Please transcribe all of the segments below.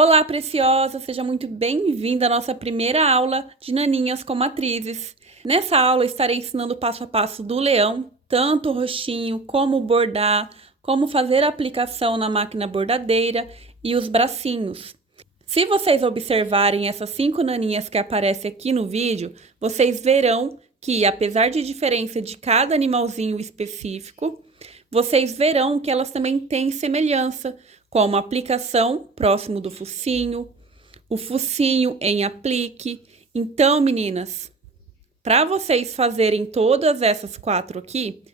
Olá, preciosa! Seja muito bem-vinda à nossa primeira aula de naninhas com matrizes. Nessa aula, estarei ensinando o passo a passo do leão, tanto o rostinho, como bordar, como fazer a aplicação na máquina bordadeira e os bracinhos. Se vocês observarem essas 5 naninhas que aparecem aqui no vídeo, vocês verão que, apesar de diferença de cada animalzinho específico, vocês verão que elas também têm semelhança, como a aplicação próximo do focinho, o focinho em aplique. Então, meninas, para vocês fazerem todas essas 4 aqui,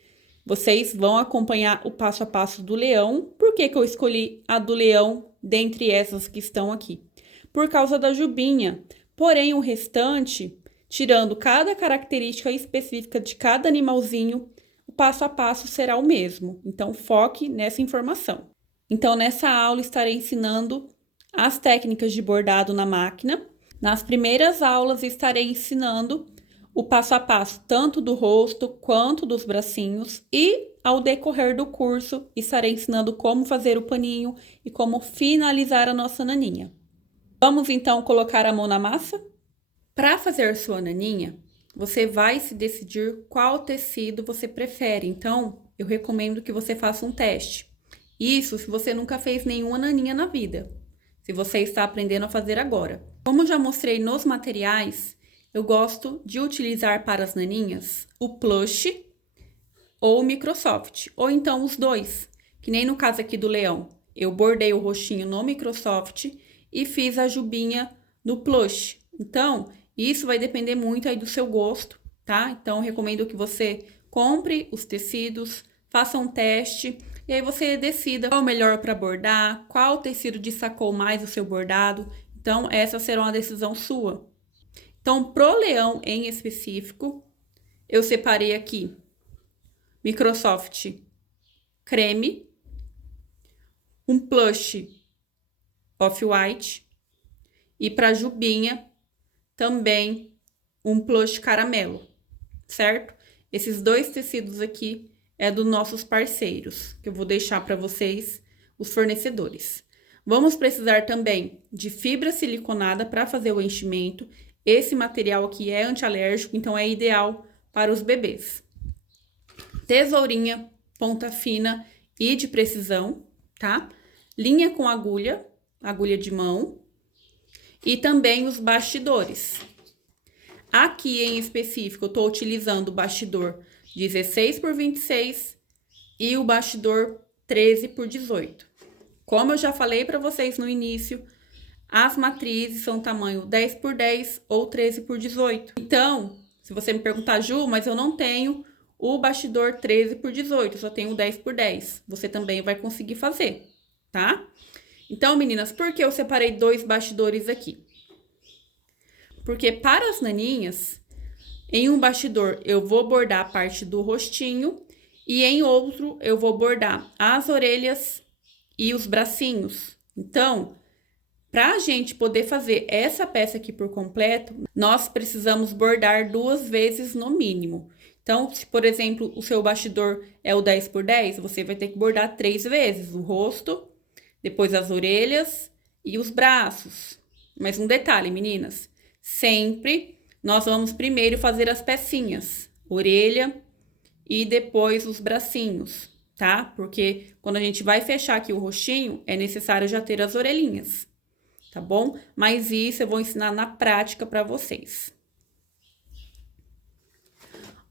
vocês vão acompanhar o passo a passo do leão. Por que que eu escolhi a do leão dentre essas que estão aqui? Por causa da Jubinha. Porém, o restante, tirando cada característica específica de cada animalzinho, o passo a passo será o mesmo. Então, foque nessa informação. Então, nessa aula, estarei ensinando as técnicas de bordado na máquina. Nas primeiras aulas, estarei ensinando o passo a passo, tanto do rosto quanto dos bracinhos. E, ao decorrer do curso, estarei ensinando como fazer o paninho e como finalizar a nossa naninha. Vamos, então, colocar a mão na massa? Para fazer sua naninha, você vai se decidir qual tecido você prefere. Então, eu recomendo que você faça um teste. Isso se você nunca fez nenhuma naninha na vida, se você está aprendendo a fazer agora. Como já mostrei nos materiais, eu gosto de utilizar para as naninhas o plush ou o Microsoft, ou então os dois, que nem no caso aqui do leão. Eu bordei o roxinho no Microsoft e fiz a jubinha no plush. Então, isso vai depender muito aí do seu gosto, tá? Então, eu recomendo que você compre os tecidos, faça um teste e aí você decida qual é o melhor para bordar, qual tecido destacou mais o seu bordado. Então, essa será uma decisão sua. Então, pro leão em específico, eu separei aqui Microsoft creme, um plush off-white e para jubinha também um plush caramelo, certo? Esses dois tecidos aqui é dos nossos parceiros, que eu vou deixar para vocês, os fornecedores. Vamos precisar também de fibra siliconada para fazer o enchimento. Esse material aqui é antialérgico, então é ideal para os bebês. Tesourinha, ponta fina e de precisão, tá? Linha com agulha, agulha de mão. E também os bastidores. Aqui em específico, eu estou utilizando o bastidor 16 por 26 e o bastidor 13 por 18. Como eu já falei para vocês no início, as matrizes são tamanho 10 por 10 ou 13 por 18. Então, se você me perguntar, Ju, mas eu não tenho o bastidor 13 por 18, eu só tenho 10 por 10. Você também vai conseguir fazer, tá? Então, meninas, por que eu separei 2 bastidores aqui? Porque para as naninhas, em um bastidor eu vou bordar a parte do rostinho e em outro eu vou bordar as orelhas e os bracinhos. Então, para a gente poder fazer essa peça aqui por completo, nós precisamos bordar 2 vezes no mínimo. Então, se por exemplo o seu bastidor é o 10 por 10, você vai ter que bordar 3 vezes o rosto, depois as orelhas e os braços. Mas um detalhe, meninas, sempre nós vamos primeiro fazer as pecinhas, orelha e depois os bracinhos, tá? Porque quando a gente vai fechar aqui o rostinho, é necessário já ter as orelhinhas, tá bom? Mas isso eu vou ensinar na prática para vocês.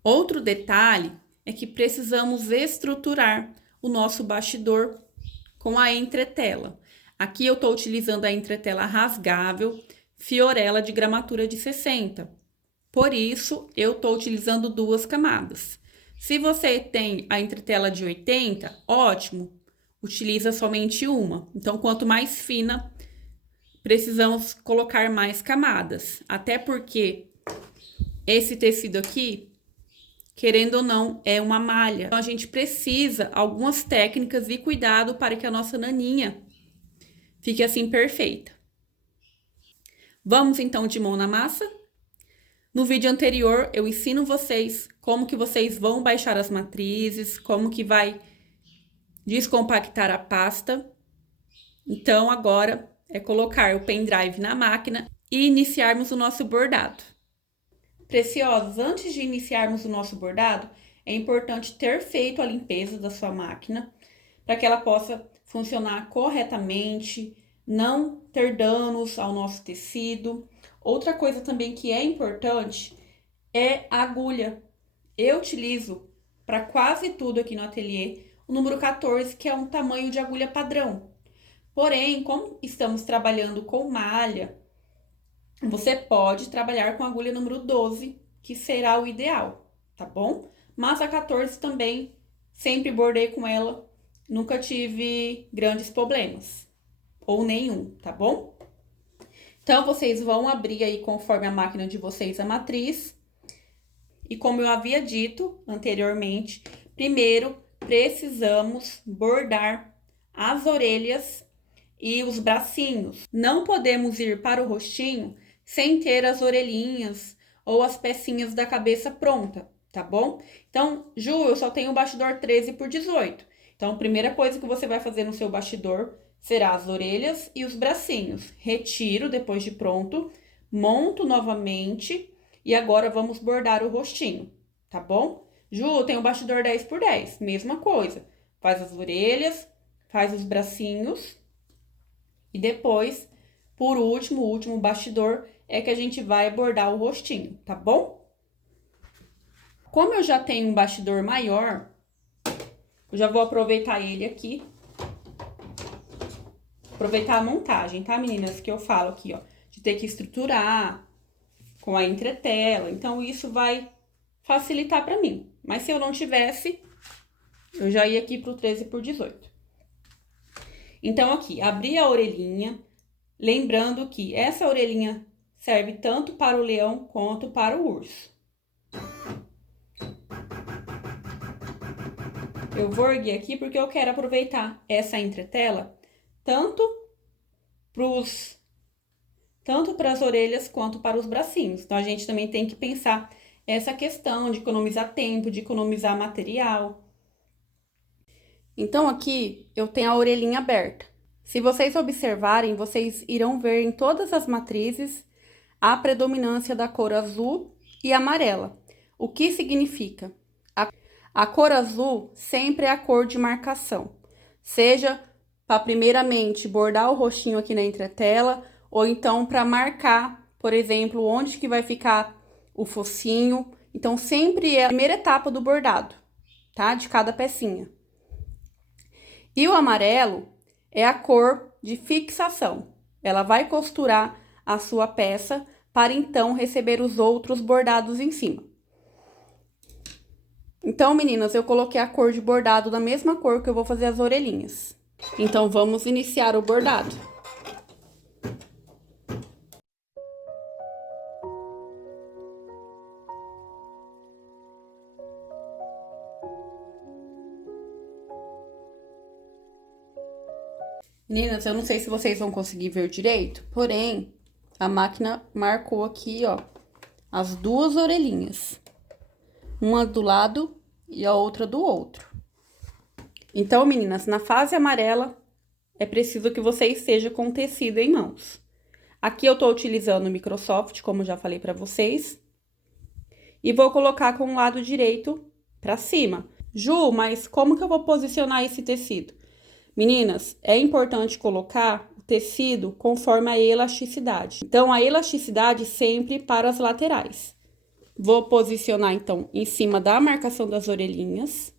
Outro detalhe é que precisamos estruturar o nosso bastidor com a entretela. Aqui eu estou utilizando a entretela rasgável, Fiorella de gramatura de 60. Por isso, eu estou utilizando 2 camadas. Se você tem a entretela de 80, ótimo, utiliza somente uma. Então, quanto mais fina, precisamos colocar mais camadas. Até porque esse tecido aqui, querendo ou não, é uma malha. Então, a gente precisa algumas técnicas e cuidado para que a nossa naninha fique assim perfeita. Vamos então de mão na massa? No vídeo anterior, eu ensino vocês como que vocês vão baixar as matrizes, como que vai descompactar a pasta. Então, agora é colocar o pendrive na máquina e iniciarmos o nosso bordado. Preciosos, antes de iniciarmos o nosso bordado, é importante ter feito a limpeza da sua máquina para que ela possa funcionar corretamente, não ter danos ao nosso tecido. Outra coisa também que é importante é a agulha. Eu utilizo para quase tudo aqui no ateliê o número 14, que é um tamanho de agulha padrão. Porém, como estamos trabalhando com malha, você pode trabalhar com a agulha número 12, que será o ideal, tá bom? Mas a 14 também, sempre bordei com ela, nunca tive grandes problemas, ou nenhum, tá bom? Então, vocês vão abrir aí, conforme a máquina de vocês, a matriz. E como eu havia dito anteriormente, primeiro precisamos bordar as orelhas e os bracinhos. Não podemos ir para o rostinho sem ter as orelhinhas ou as pecinhas da cabeça pronta, tá bom? Então, Ju, eu só tenho o bastidor 13 por 18. Então, a primeira coisa que você vai fazer no seu bastidor será as orelhas e os bracinhos. Retiro depois de pronto, monto novamente e agora vamos bordar o rostinho, tá bom? Ju, tem o bastidor 10 por 10, mesma coisa. Faz as orelhas, faz os bracinhos e depois, por último, o último bastidor é que a gente vai bordar o rostinho, tá bom? Como eu já tenho um bastidor maior, eu já vou aproveitar ele aqui. Aproveitar a montagem, tá, meninas? Que eu falo aqui, ó, de ter que estruturar com a entretela. Então, isso vai facilitar pra mim. Mas se eu não tivesse, eu já ia aqui pro 13 por 18. Então, aqui, abri a orelhinha. Lembrando que essa orelhinha serve tanto para o leão quanto para o urso. Eu vou erguer aqui porque eu quero aproveitar essa entretela tanto para as orelhas quanto para os bracinhos. Então, a gente também tem que pensar essa questão de economizar tempo, de economizar material. Então, aqui eu tenho a orelhinha aberta. Se vocês observarem, vocês irão ver em todas as matrizes a predominância da cor azul e amarela. O que significa? A cor azul sempre é a cor de marcação, seja para primeiramente bordar o rostinho aqui na entretela, ou então para marcar, por exemplo, onde que vai ficar o focinho. Então, sempre é a primeira etapa do bordado, tá? De cada pecinha. E o amarelo é a cor de fixação. Ela vai costurar a sua peça para então receber os outros bordados em cima. Então, meninas, eu coloquei a cor de bordado da mesma cor que eu vou fazer as orelhinhas. Então, vamos iniciar o bordado. Meninas, eu não sei se vocês vão conseguir ver direito, porém, a máquina marcou aqui, ó, as duas orelhinhas. Uma do lado e a outra do outro. Então, meninas, na fase amarela, é preciso que você esteja com o tecido em mãos. Aqui eu tô utilizando o Microsoft, como já falei pra vocês. E vou colocar com o lado direito pra cima. Ju, mas como que eu vou posicionar esse tecido? Meninas, é importante colocar o tecido conforme a elasticidade. Então, a elasticidade sempre para as laterais. Vou posicionar, então, em cima da marcação das orelhinhas.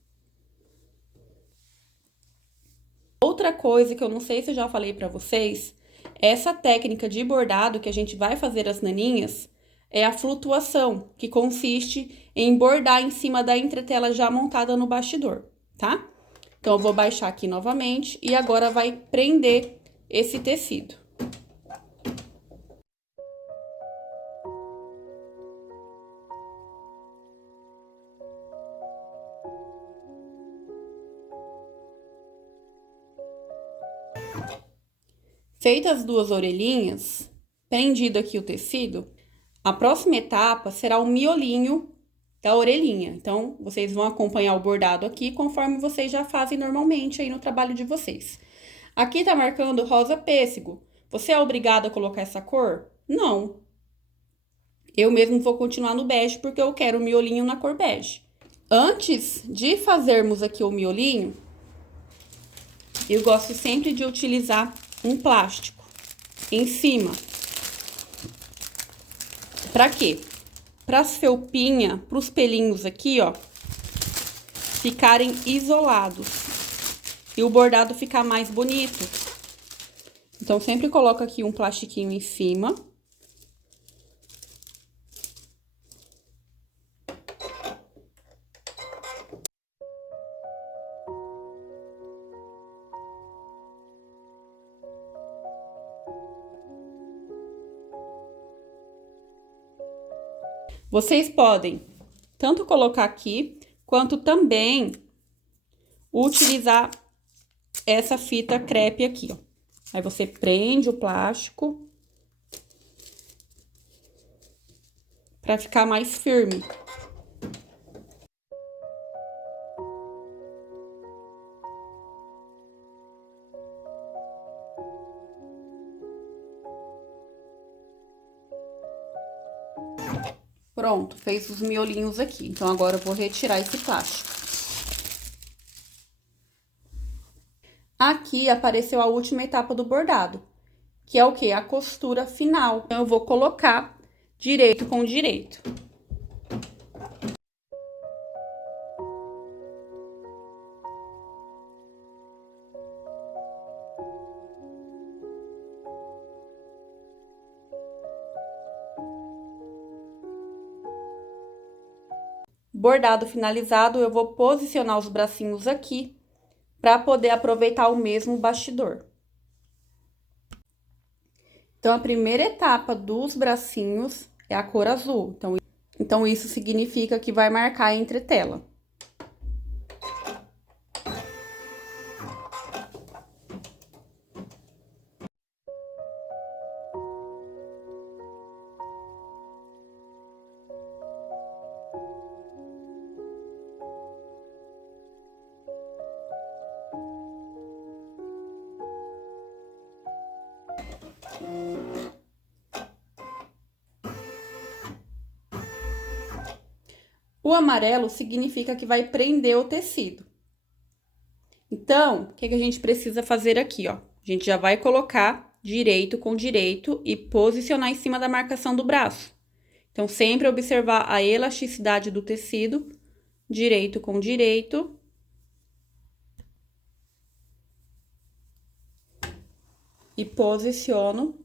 Outra coisa que eu não sei se eu já falei pra vocês, essa técnica de bordado que a gente vai fazer as naninhas é a flutuação, que consiste em bordar em cima da entretela já montada no bastidor, tá? Então, eu vou baixar aqui novamente e agora vai prender esse tecido. Feitas as duas orelhinhas, prendido aqui o tecido, a próxima etapa será o miolinho da orelhinha. Então, vocês vão acompanhar o bordado aqui, conforme vocês já fazem normalmente aí no trabalho de vocês. Aqui tá marcando rosa pêssego, Você é obrigado a colocar essa cor? Não. Eu mesmo vou continuar no bege porque eu quero o miolinho na cor bege. Antes de fazermos aqui o miolinho, eu gosto sempre de utilizar um plástico em cima. Pra quê? Para as felpinhas, para os pelinhos aqui, ó, ficarem isolados e o bordado ficar mais bonito. Então, sempre coloco aqui um plastiquinho em cima. Vocês podem tanto colocar aqui, quanto também utilizar essa fita crepe aqui, ó. Aí, você prende o plástico para ficar mais firme. Pronto, fez os miolinhos aqui. Então, agora eu vou retirar esse plástico. Aqui apareceu a última etapa do bordado, que é o quê? A costura final. Então, eu vou colocar direito com direito. Bordado finalizado, eu vou posicionar os bracinhos aqui para poder aproveitar o mesmo bastidor. Então, a primeira etapa dos bracinhos é a cor azul. Então isso significa que vai marcar a entretela. O amarelo significa que vai prender o tecido. Então, o que a gente precisa fazer aqui, ó? A gente já vai colocar direito com direito e posicionar em cima da marcação do braço. Então, sempre observar a elasticidade do tecido, direito com direito. E posiciono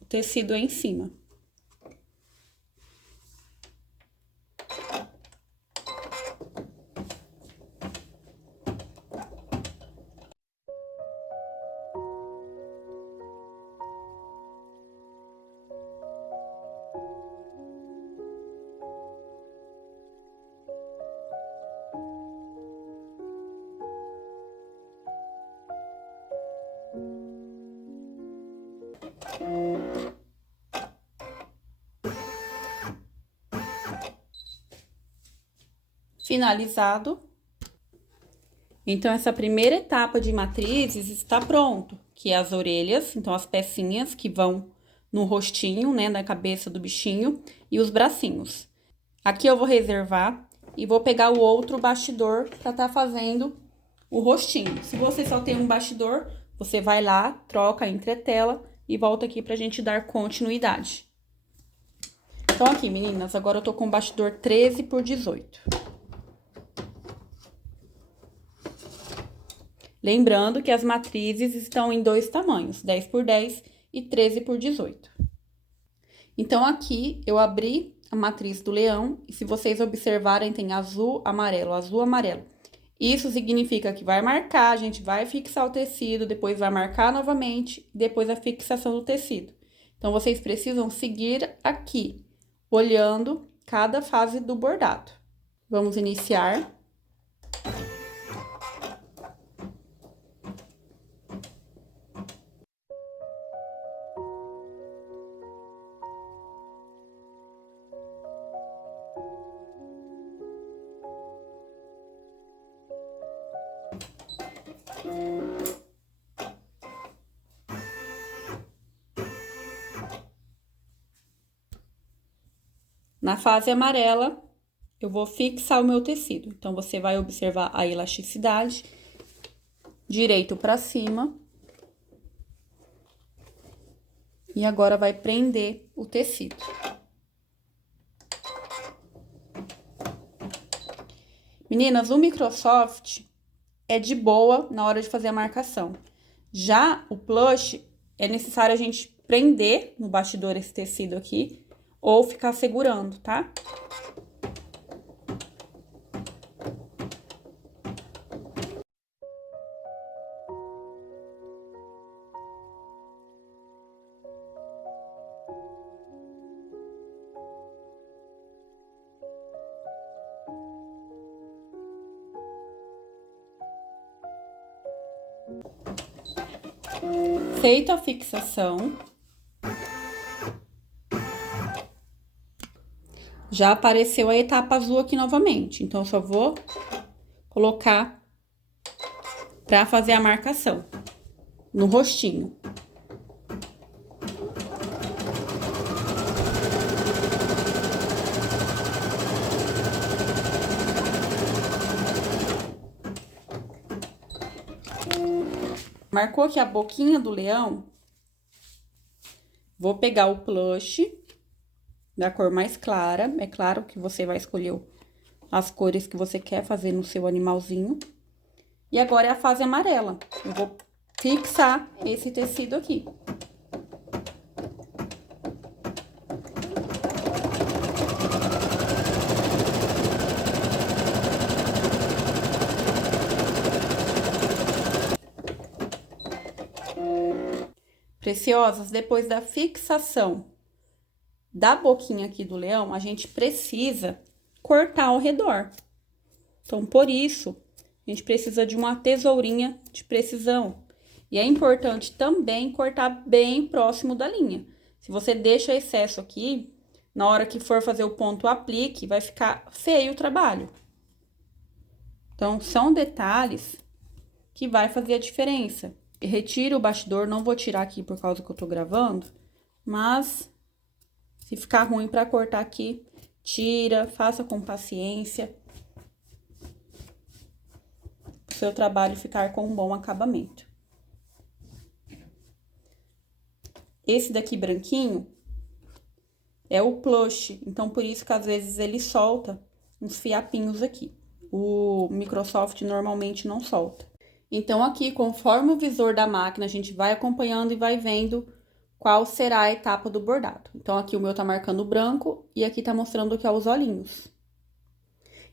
o tecido em cima. Finalizado. Então, essa primeira etapa de matrizes está pronto, que é as orelhas, então as pecinhas que vão no rostinho, né, na cabeça do bichinho, e os bracinhos. Aqui eu vou reservar e vou pegar o outro bastidor para estar fazendo o rostinho. Se você só tem um bastidor, você vai lá, troca a entretela e volta aqui pra gente dar continuidade. Então, aqui, meninas, agora eu tô com o bastidor 13 por 18. Lembrando que as matrizes estão em dois tamanhos, 10 por 10 e 13 por 18. Então, aqui eu abri a matriz do leão e se vocês observarem, tem azul, amarelo, azul, amarelo. Isso significa que vai marcar, a gente vai fixar o tecido, depois vai marcar novamente, depois a fixação do tecido. Então, vocês precisam seguir aqui, olhando cada fase do bordado. Vamos iniciar. Na fase amarela, eu vou fixar o meu tecido. Então, você vai observar a elasticidade, direito pra cima. E agora, vai prender o tecido. Meninas, o Microsoft é de boa na hora de fazer a marcação. Já o plush, é necessário a gente prender no bastidor esse tecido aqui, ou ficar segurando, tá? Feita a fixação, já apareceu a etapa azul aqui novamente. Então, eu só vou colocar pra fazer a marcação no rostinho. Marcou aqui a boquinha do leão, vou pegar o plush da cor mais clara. É claro que você vai escolher as cores que você quer fazer no seu animalzinho. E agora é a fase amarela. Eu vou fixar esse tecido aqui. Preciosas, depois da fixação da boquinha aqui do leão, a gente precisa cortar ao redor. Então, por isso, a gente precisa de uma tesourinha de precisão. E é importante também cortar bem próximo da linha. Se você deixa excesso aqui, na hora que for fazer o ponto aplique, vai ficar feio o trabalho. Então, são detalhes que vai fazer a diferença. Retiro o bastidor, não vou tirar aqui por causa que eu tô gravando, mas se ficar ruim pra cortar aqui, tira, faça com paciência. O seu trabalho ficar com um bom acabamento. Esse daqui branquinho é o plush, então por isso que às vezes ele solta uns fiapinhos aqui. O Microsoft normalmente não solta. Então, aqui, conforme o visor da máquina, a gente vai acompanhando e vai vendo qual será a etapa do bordado. Então, aqui o meu tá marcando branco e aqui tá mostrando que é os olhinhos.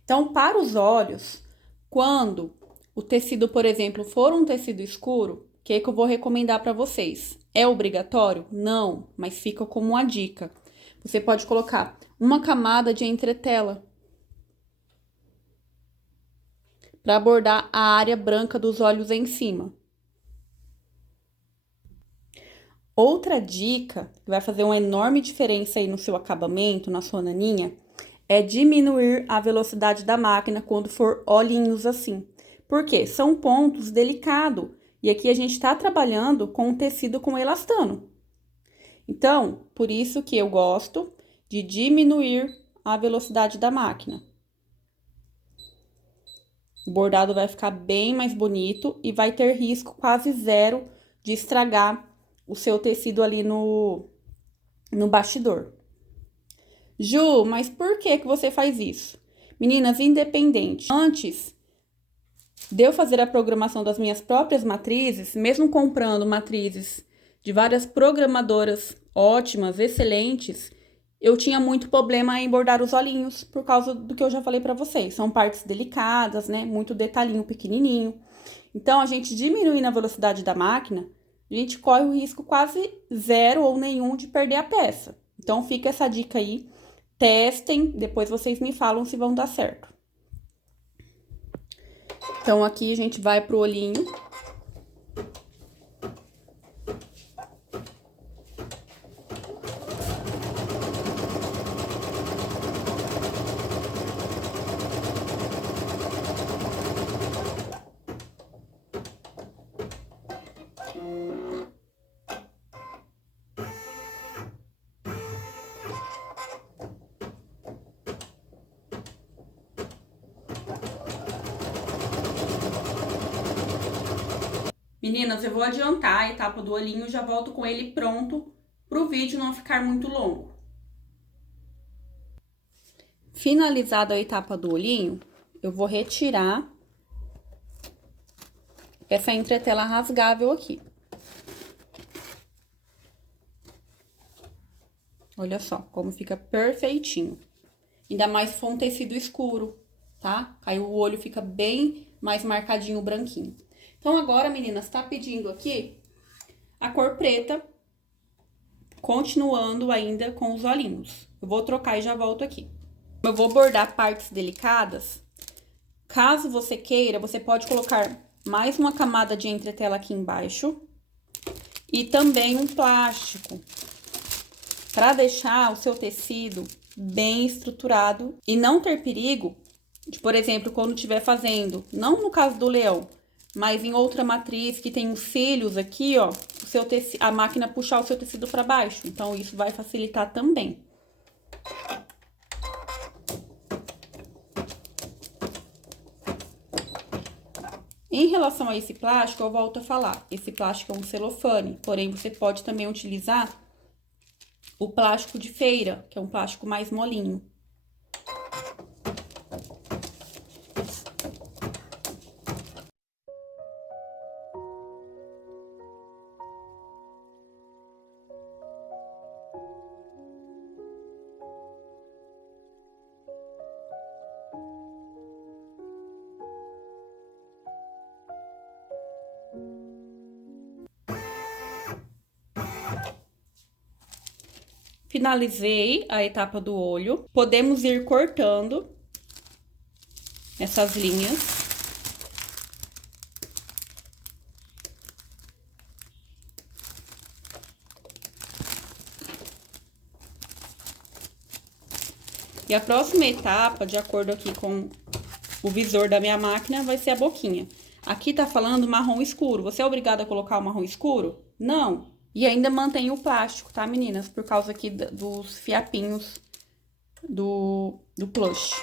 Então, para os olhos, quando o tecido, por exemplo, for um tecido escuro, o que é que eu vou recomendar para vocês? É obrigatório? Não, mas fica como uma dica. Você pode colocar uma camada de entretela para bordar a área branca dos olhos em cima. Outra dica, que vai fazer uma enorme diferença aí no seu acabamento, na sua naninha, é diminuir a velocidade da máquina quando for olhinhos assim. Por quê? São pontos delicados. E aqui a gente tá trabalhando com um tecido com elastano. Então, por isso que eu gosto de diminuir a velocidade da máquina. O bordado vai ficar bem mais bonito e vai ter risco quase zero de estragar o seu tecido ali no bastidor. Ju, mas por que que você faz isso? Meninas, independente. Antes de eu fazer a programação das minhas próprias matrizes, mesmo comprando matrizes de várias programadoras ótimas, excelentes, eu tinha muito problema em bordar os olhinhos, por causa do que eu já falei pra vocês. São partes delicadas, né? Muito detalhinho pequenininho. Então, a gente diminuindo a velocidade da máquina, a gente corre o risco quase zero ou nenhum de perder a peça. Então, fica essa dica aí. Testem, depois vocês me falam se vão dar certo. Então, aqui a gente vai pro olhinho. Meninas, eu vou adiantar a etapa do olhinho, já volto com ele pronto para o vídeo não ficar muito longo. Finalizada a etapa do olhinho, eu vou retirar essa entretela rasgável aqui. Olha só como fica perfeitinho. Ainda mais se for um tecido escuro, tá? Aí o olho fica bem mais marcadinho, branquinho. Então, agora, meninas, tá pedindo aqui a cor preta, continuando ainda com os olhinhos. Eu vou trocar e já volto aqui. Eu vou bordar partes delicadas. Caso você queira, você pode colocar mais uma camada de entretela aqui embaixo. E também um plástico, para deixar o seu tecido bem estruturado e não ter perigo de, por exemplo, quando estiver fazendo, não no caso do leão, mas em outra matriz que tem os cílios aqui, ó, o seu tecido, a máquina puxar o seu tecido para baixo. Então, isso vai facilitar também. Em relação a esse plástico, eu volto a falar, esse plástico é um celofane, porém você pode também utilizar o plástico de feira, que é um plástico mais molinho. Finalizei a etapa do olho. Podemos ir cortando essas linhas. E a próxima etapa, de acordo aqui com o visor da minha máquina, vai ser a boquinha. Aqui tá falando marrom escuro. Você é obrigada a colocar o marrom escuro? Não. E ainda mantém o plástico, tá, meninas? Por causa aqui dos fiapinhos do plush.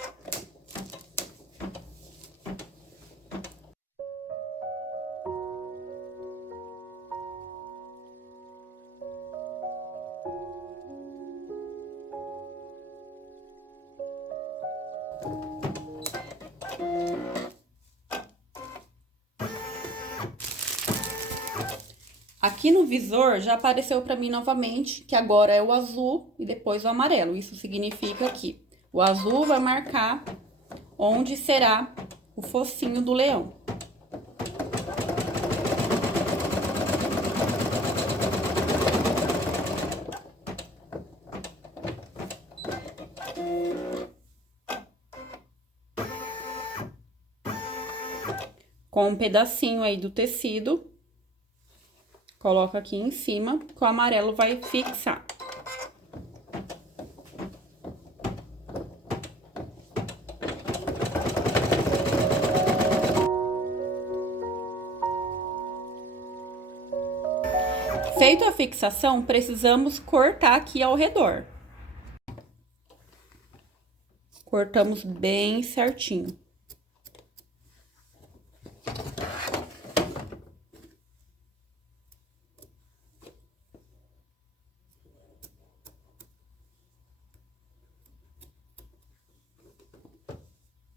Aqui no visor já apareceu para mim novamente que agora é o azul e depois o amarelo. Isso significa que o azul vai marcar onde será o focinho do leão. Com um pedacinho aí do tecido, coloca aqui em cima, que o amarelo vai fixar. Feito a fixação, precisamos cortar aqui ao redor. Cortamos bem certinho.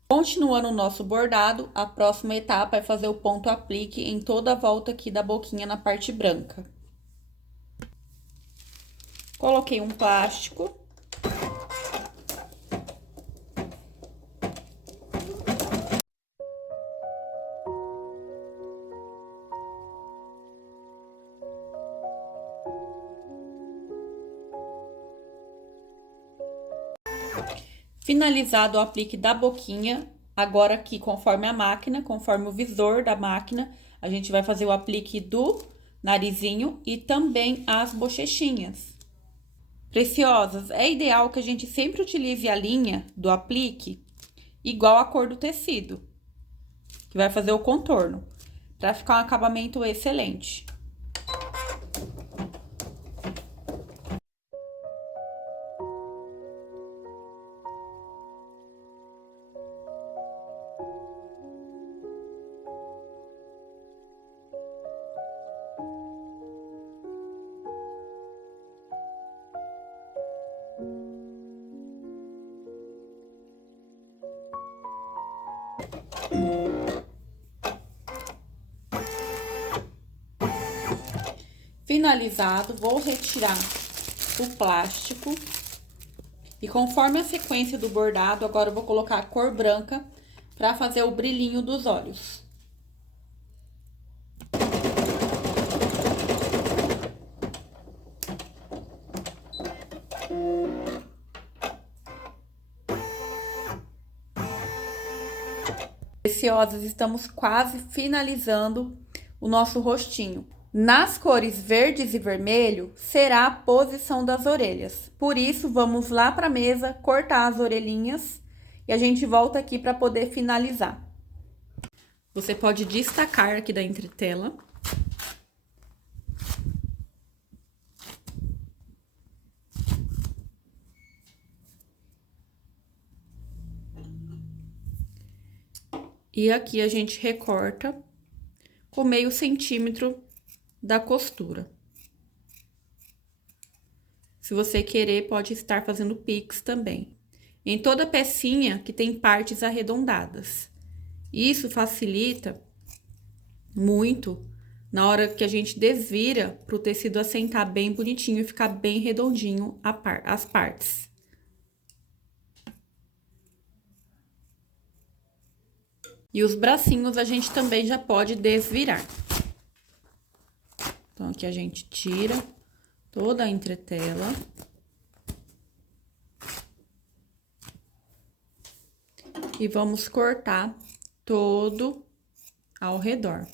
Continuando o nosso bordado, a próxima etapa é fazer o ponto aplique em toda a volta aqui da boquinha na parte branca. Coloquei um plástico. Finalizado o aplique da boquinha, agora aqui, conforme a máquina, conforme o visor da máquina, a gente vai fazer o aplique do narizinho e também as bochechinhas. Preciosas, é ideal que a gente sempre utilize a linha do aplique igual a cor do tecido, que vai fazer o contorno, para ficar um acabamento excelente. finalizado, vou retirar o plástico. E conforme a sequência do bordado, agora eu vou colocar a cor branca para fazer o brilhinho dos olhos. Preciosas, estamos quase finalizando o nosso rostinho. Nas cores verdes e vermelho, será a posição das orelhas. Por isso, vamos lá para a mesa, cortar as orelhinhas e a gente volta aqui para poder finalizar. Você pode destacar aqui da entretela. E aqui a gente recorta com meio centímetro da costura. Se você querer, pode estar fazendo pix também. Em toda pecinha que tem partes arredondadas. Isso facilita muito na hora que a gente desvira para o tecido assentar bem bonitinho e ficar bem redondinho as partes. E os bracinhos a gente também já pode desvirar. Então, aqui a gente tira toda a entretela. E vamos cortar todo ao redor.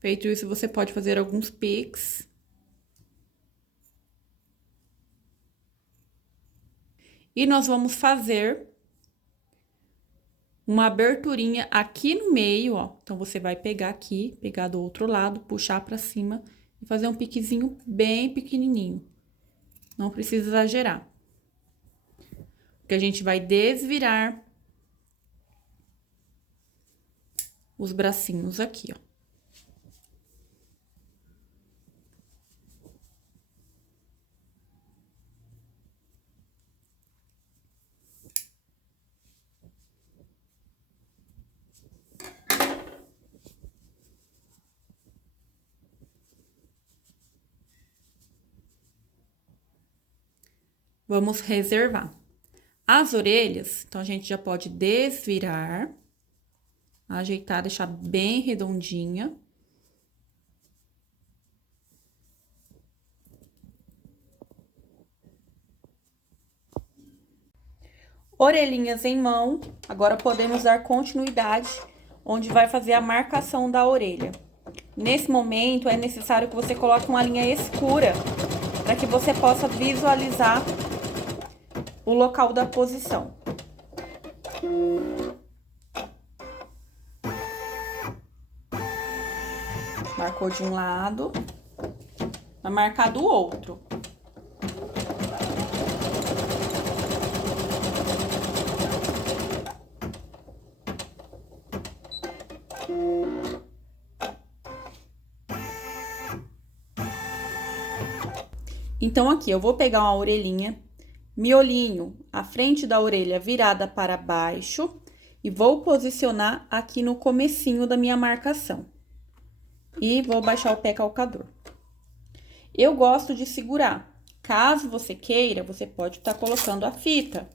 Feito isso, você pode fazer alguns pix. E nós vamos fazer uma aberturinha aqui no meio, ó. Então, você vai pegar aqui, pegar do outro lado, puxar pra cima e fazer um piquezinho bem pequenininho. Não precisa exagerar. Porque a gente vai desvirar os bracinhos aqui, ó. Vamos reservar. As orelhas, então, a gente já pode desvirar, ajeitar, deixar bem redondinha. Orelhinhas em mão, agora podemos dar continuidade, onde vai fazer a marcação da orelha. Nesse momento, é necessário que você coloque uma linha escura, para que você possa visualizar o local da posição. Marcou de um lado, vai marcar do outro. Então, aqui, eu vou pegar uma orelhinha, miolinho, a frente da orelha virada para baixo, e vou posicionar aqui no comecinho da minha marcação. E vou baixar o pé calcador. Eu gosto de segurar. Caso você queira, você pode estar colocando a fita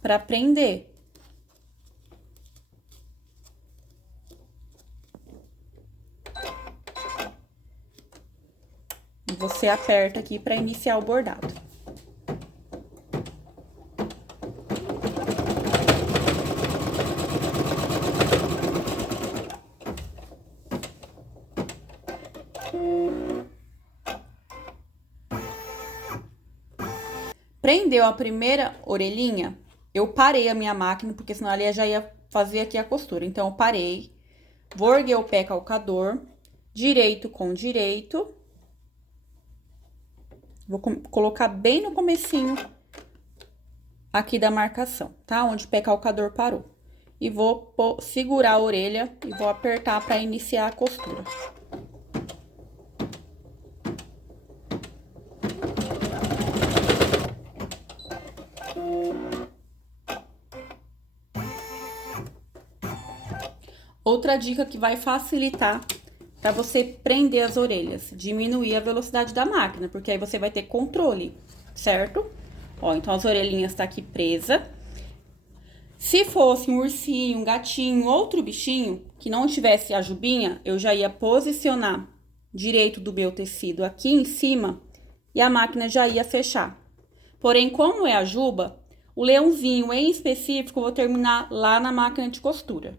para prender. E você aperta aqui para iniciar o bordado. Prendeu a primeira orelhinha, eu parei a minha máquina, porque senão ela já ia fazer aqui a costura. Então, eu parei, vou erguer o pé calcador, direito com direito, Vou colocar bem no comecinho aqui da marcação, tá? Onde o pé calcador parou. E vou segurar a orelha e vou apertar para iniciar a costura. Outra dica que vai facilitar para você prender as orelhas, diminuir a velocidade da máquina, porque aí você vai ter controle, certo? Ó, então as orelhinhas tá aqui presa. Se fosse um ursinho, um gatinho, outro bichinho que não tivesse a jubinha, eu já ia posicionar direito do meu tecido aqui em cima e a máquina já ia fechar. Porém, como é a juba, o leãozinho em específico eu vou terminar lá na máquina de costura.